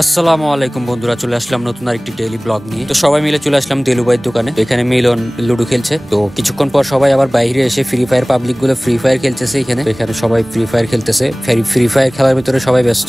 আসসালামু আলাইকুম বন্ধুরা, চলে আসলাম নতুন আরেকটি ডেইলি ব্লগ নিয়ে। তো সবাই মিলে চলে আসলাম দেলু ভাইয়ের দোকানে। তো এখানে মিলন লুডো খেলছে। তো কিছুক্ষণ পর সবাই আবার বাইরে এসে ফ্রি ফায়ার পাবলিক গুলো ফ্রি ফায়ার খেলতেছে। এখানে সবাই ফ্রি ফায়ার খেলতেছে। ফ্রি ফায়ার খেলার ভিতরে সবাই ব্যস্ত।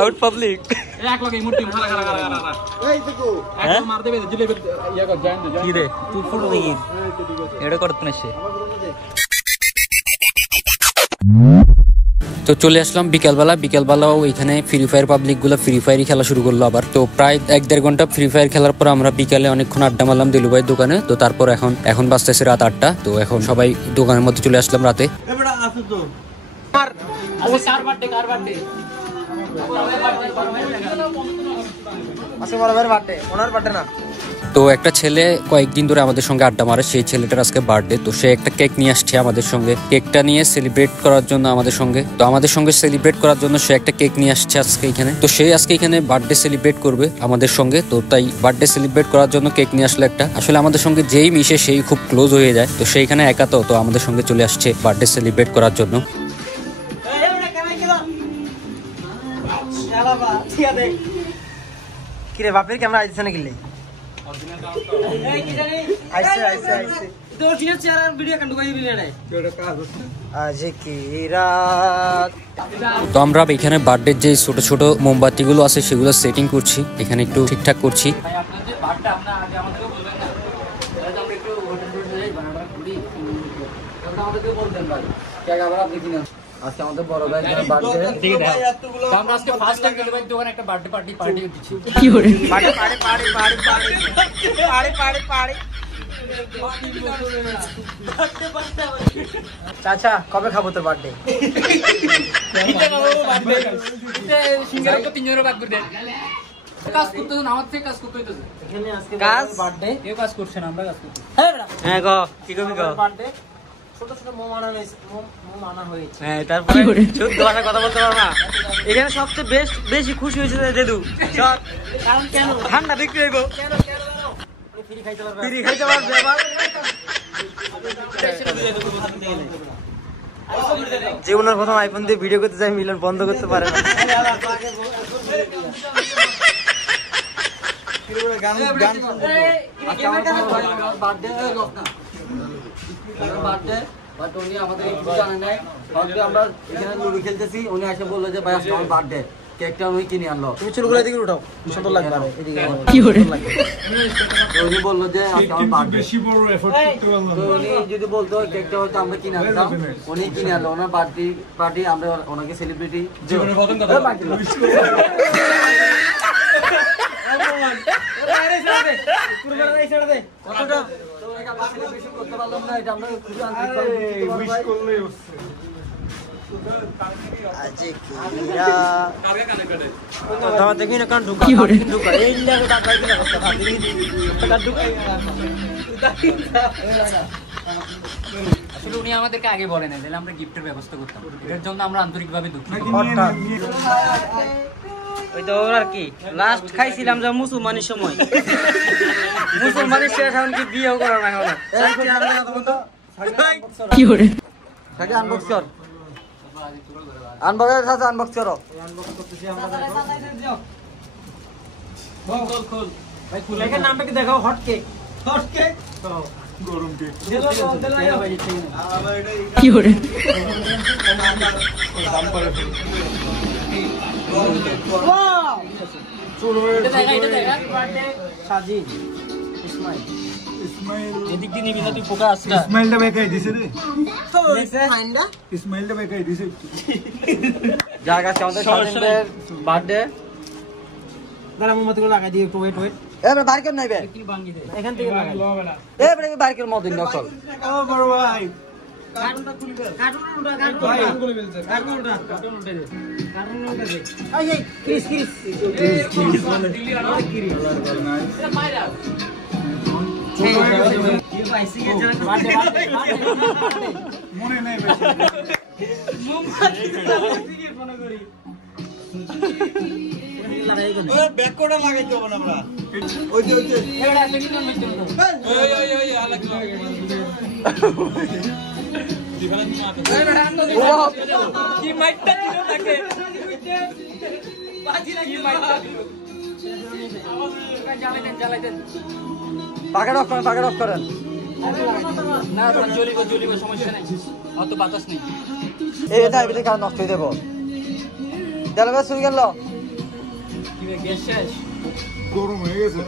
Out public. তো চলে আসলাম বিকেলবেলাও এখানে ফ্রি ফায়ার পাবলিক গুলো ফ্রি ফায়ারই খেলা শুরু করলো আবার। তো প্রায় 1-1.5 ঘন্টা ফ্রি ফায়ার খেলার পর আমরা বিকালে অনেকক্ষণ আড্ডা মারলাম দেলু ভাইয়ের দোকানে। তো তারপর এখন বাজতেছে রাত 8টা। তো এখন সবাই দোকানের মধ্যে চলে আসলাম রাতে। তো একটা ছেলে কয়েকদিন ধরে আমাদের সঙ্গে আড্ডা মারে, সেই ছেলেটার আজকে বার্থডে। তো সে একটা কেক নিয়ে আসছে আমাদের সঙ্গে, কেকটা নিয়ে সেলিব্রেট করার জন্য আমাদের সঙ্গে সেলিব্রেট করার জন্য সে একটা কেক নিয়ে আসছে আজকে এখানে। তো সে আজকে এখানে বার্থডে সেলিব্রেট করবে আমাদের সঙ্গে। তো তাই বার্থডে সেলিব্রেট করার জন্য কেক নিয়ে আসলে একটা। আসলে আমাদের সঙ্গে যেই মিশে সেই খুব ক্লোজ হয়ে যায়। তো সেইখানে একা তো আমাদের সঙ্গে চলে আসছে বার্থডে সেলিব্রেট করার জন্য। কিরে বাপের ক্যামেরা আইছে না কিলে তো আমরা এখানে বার্থডে যে ছোট ছোট মোমবাতি গুলো আছে সেগুলো সেটিং করছি, এখানে একটু ঠিকঠাক করছি। আজকে আমাদের বড় ভাই বার্থডে, আমরা আজকে ফার্স্ট টাইম দেলু ভাইয়ের দোকানে একটা বার্থডে পার্টি দিচ্ছি। কি করে পাড়ি চাচা কবে খাবো তোর বার্থডে? তিনজনের ভাগ করে দেন। কাজ করতেছেন, আমার থেকে কাজ করতে হইতেছে। কাজ বার্থডে কেউ কাজ করছে না, আমরা কাজ করতেছি। হ্যাঁ গো কি করবি গো? বার্থডে ছোট ছোট মোম আনা হয়েছে। হ্যাঁ তারপরে শুদ্ধ ভাষায় কথা বলতে পারো না। এখানে সবচেয়ে বেশি খুশি হয়েছে দেদু। কারণ কেন? ঠান্ডা বিক্রি হইব। কেন ফ্রি খাইতে পারবে আবার। জীবনের প্রথম আইফোন দিয়ে ভিডিও করতে যাই, মিলন বন্ধ করতে পারে না। আমরা এখানে লুডো খেলতেছি, উনি এসে বললো যে ভাই আজকে আমার বার্থডে, কেকটা আমি কিনে আনলো। তুমি চুলগুলো এদিকে উঠাও, সুন্দর লাগবে। উনি বললো যে আজকে আমার বার্থডে, উনি যদি বলতো কেকটা হয়তো আমরা কিনে আনতাম, উনি কিনে আনলো। ওনার পার্টি আমরা ওনাকে সেলিব্রিটি করতে পারলাম না। এটা আমরা দেখি না কারণ আসলে উনি আমাদেরকে আগে বলে না, তাহলে আমরা গিফটের ব্যবস্থা করতাম। এর জন্য আমরা আন্তরিকভাবে দুঃখিত। ওই তো ওর আর কি লাস্ট খাইছিলাম যে মুসলমানের সময়। মুসলমানের শেষ এখন কি বিয়েও করার না এখন। কি করে থাকে আনবক্স কর, আনবক্স আছে, আনবক্স করো। আনবক্স করতেছি আমরা। খোল ভাই, খুলে এখানে নামটা কি দেখাও। হট কেক গরম কেক কি করে দাম করে ওয়াও চলো এটা দেখা বার্থডে সাজি ইসমাইল এদিক দিয়ে নিবি না তুই, পোকা আসছে। ইসমাইলটা বেকাই দিছে রে, তো ইসমাইলটা বেকাই দিছে। যার কাছে আমাদের সাজিনের বার্থডে দাঁড়া মোমবাতি করে লাগাই দিই। একটু ওয়েট এবার বাইকের নাই বে, এখান থেকে লাগাই এবারে বাইকের মদিন নকল। ও বড় ভাই কার্টুনটা খুলবে, কার্টুন খুলে ফেলছে। কার্টুন উঠে দে, এই ক্রিস মাইরা মনে নাই ব্যাক কোডা লাগাইতে হবে না আমরা ওই যে এবারে একটা কিন্তু মিট দিন ওই আলাদা দিবানা তুমি আতে এবারে আনো কি মাইটটা দিল তাকে বাজি লাগি মাইটটা জ্বালাই দেন পাকেট অফ করেন না জ্বলিব সমস্যা নাই অত বাতাস নেই এই এটা এবিতে কারণ নষ্ট হয়ে দেবো জ্বালাবে শুরু গেল কি গ্যাস শেষ গরম হয়ে গেছে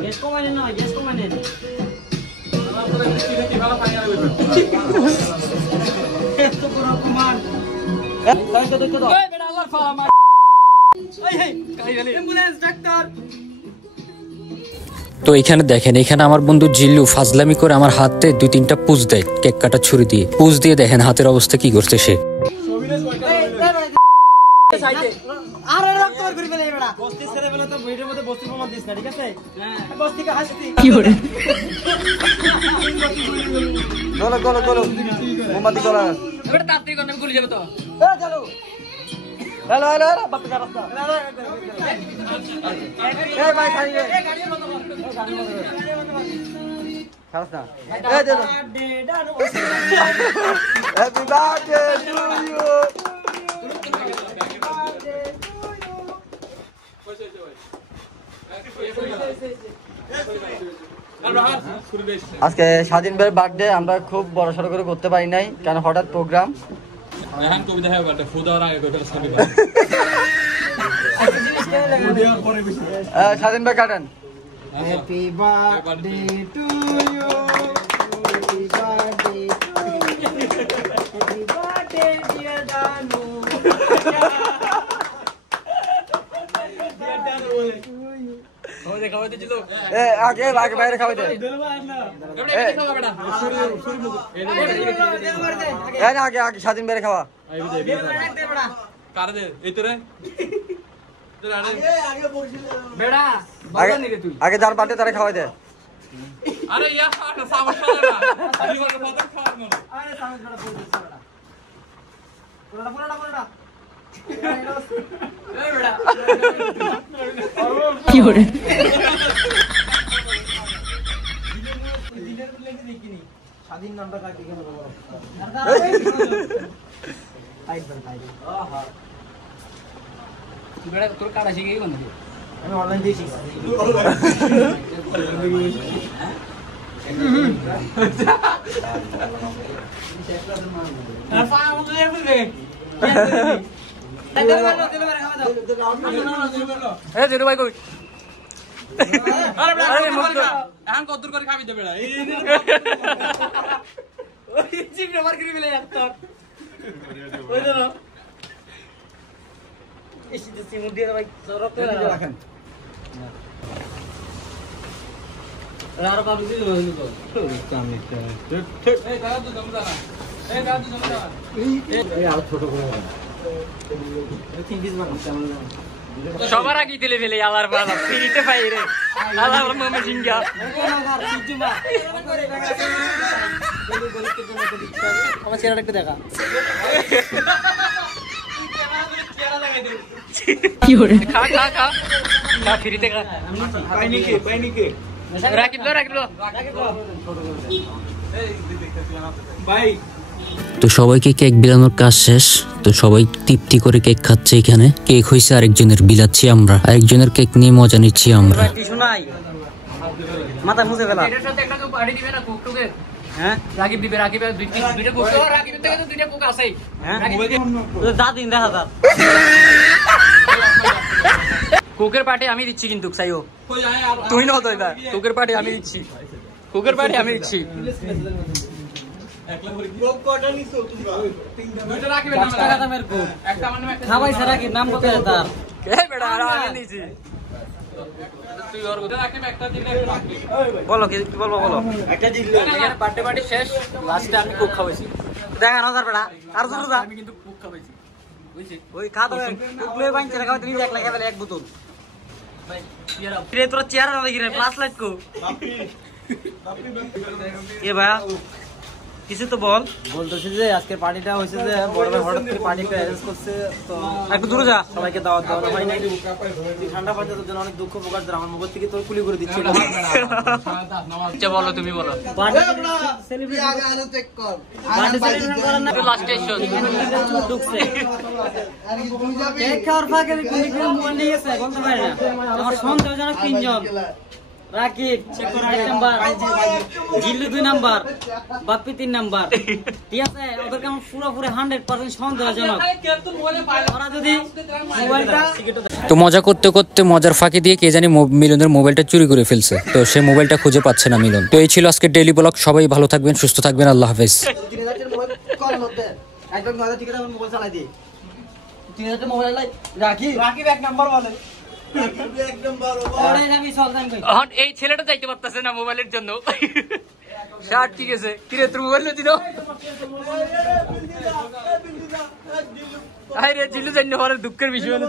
গ্যাস কমাইনে না গ্যাস কমাইনে এত বড় কমান তাই তো দেখো এই বেটা আল্লাহর ফালা মার এই অ্যাম্বুলেন্স ডাক্তার তো এখানে দেখেন, এখানে আমার বন্ধু জিল্লু ফাজলামি করে আমার হাতে 2-3টা পুজ দেয় কেক কাটার ছুরি দিয়ে। পুজ দিয়ে দেখেন হাতের অবস্থা কি করছে সে। আরে ডাক্তার করে ফেলে বেটা বস্তি ছেড়ে ফেলে তো ভিডিওর মধ্যে বস্তি প্রমাণ দিস না ঠিক আছে হ্যাঁ বস্তিকে হাসতি কি করে গলো মোমবাতি গলা বেটা তাড়াতাড়ি করতে গুলি যাবে তো চলো হ্যালো বাপে রাস্তা এই ভাই খালি রে খালাস না এই দে হ্যাপি বার্থডে টু ইউ আজকে স্বাধীন ভাইয়ের বার্থডে আমরা খুব বড় সড়ো করে করতে পারি নাই, কারণ হঠাৎ প্রোগ্রাম। এখন কবিতা হবে একটা ফুদ আর আগে কইতে সাবি স্বাধীন ভাই কাটেন। Happy birthday to you happy birthday happy birthday dear Danu আগে বাইরে খাওয়াই দে। আগে স্বাধীন বাইরে খাওয়া। আগে যার বার্থডে তারা খাওয়াই দে। আরে ইয়া সমস্যা না আরে সামনে পুরোটা কি করে স্বাধীন নামটা কাকে কেন বলো তোর কাটা শিখে কোন আমি অনলাইন দিয়ে শিখছি এখন কত করে খাবি দেবে সবার আগে দিলে ফেলে আলার পালা ফিরিতে পাই রে আলার মামা জিঙ্গা আমার চেহারাটা একটু দেখা কি করে খা খা খা খা ফিরিতে খা পাইনি কে রাকিব লো ভাই তো সবাইকে কেক বিলানোর কাজ শেষ। তো সবাই তৃপ্তি করে কেক খাচ্ছে। এখানে কেক হয়েছে আরেকজনের, বিলাচ্ছি আমরা, আরেকজনের কেক নিয়ে মজা নিচ্ছি আমরা। কিছু নাই মাথা মুছে ফেলা এটার সাথে একটা পার্টি দিবে না কোক টোকে হ্যাঁ রাকিব দিবে রাকিবের দুইটা কোক তো রাকিবের থেকে তো দুইটা কোক আছেই হ্যাঁ দা দিন দেখা দাও কোকের পার্টি আমি দিচ্ছি কিন্তু চাইও তুই না তো এটা কোকের পার্টি আমি দিচ্ছি কোকের পার্টি আমি দিচ্ছি খাবাই সারা কি নাম কত তার এই বেটা আমি নিছি তুই ওর কথা রাখবি একটা দিলে বলো কি বলবো বলো একটা দিলে এখানে বার্থডে পার্টি শেষ লাস্টে আমি কোক খাওয়াইছি দেখা না বেটা আর জোর দা আমি কিন্তু কোক খাওয়াইছি বুঝছিস ওই খা তো কোক লয়ে বাইঞ্চে খাওয়া তুমি এক লাগা বলে এক বোতল ভাই চেহারা তোর চেহারা না দেখি রে প্লাস লাইট কো এ ভাই কিছু তো বল। বলতেছি যে আজকের পার্টিটা হয়েছে যে বড় ভাই হঠাৎ করে পার্টি একটা অ্যারেঞ্জ করছে, তো একটু দূরে যা। সবাইকে দাওয়াত দেওয়া হয় নাই। তুই ঠান্ডা পাচ্ছে তোর জন্য অনেক দুঃখ প্রকাশ, আমার মুখ থেকে তোর কুলি করে দিচ্ছি। আচ্ছা বলো, তুমি বলো। কেক খাওয়ার ফাঁকে মোবাইল নিয়ে গেছে, বলতে পারি না। আমার সন্দেহজনক 3 জন, রাকিব 1 নাম্বার, জিল্লু 2 নাম্বার, বাপ্পি 3 নাম্বার। ঠিক আছে, ওদেরকে আমার পুরোপুরি 100% সন্দেহজনক। ওরা যদি মোবাইলটা তো মজা করতে করতে মজার ফাঁকি দিয়ে কে জানি মিলনের মোবাইলটা চুরি করে ফেলছে, তো সে মোবাইলটা খুঁজে পাচ্ছে না মিলন। তো এই ছিল আজকে ডেইলি ব্লগ। সবাই ভালো থাকবেন, সুস্থ থাকবেন, আল্লাহ হাফেজ। 3000 মোবাইল কল করতে একদম 9000 টাকা দাম মোবাইল চালাই দিই। 3000 মোবাইল লাই রাকিব 1 নাম্বার বলে। এখন এই ছেলেটা যাইতে পারতেছে না মোবাইলের জন্য। শার্ট ঠিক আছে, কিরে তোর মোবাইল দিল? আরে জিল্লু জানি দুঃখের বিষয় হলো।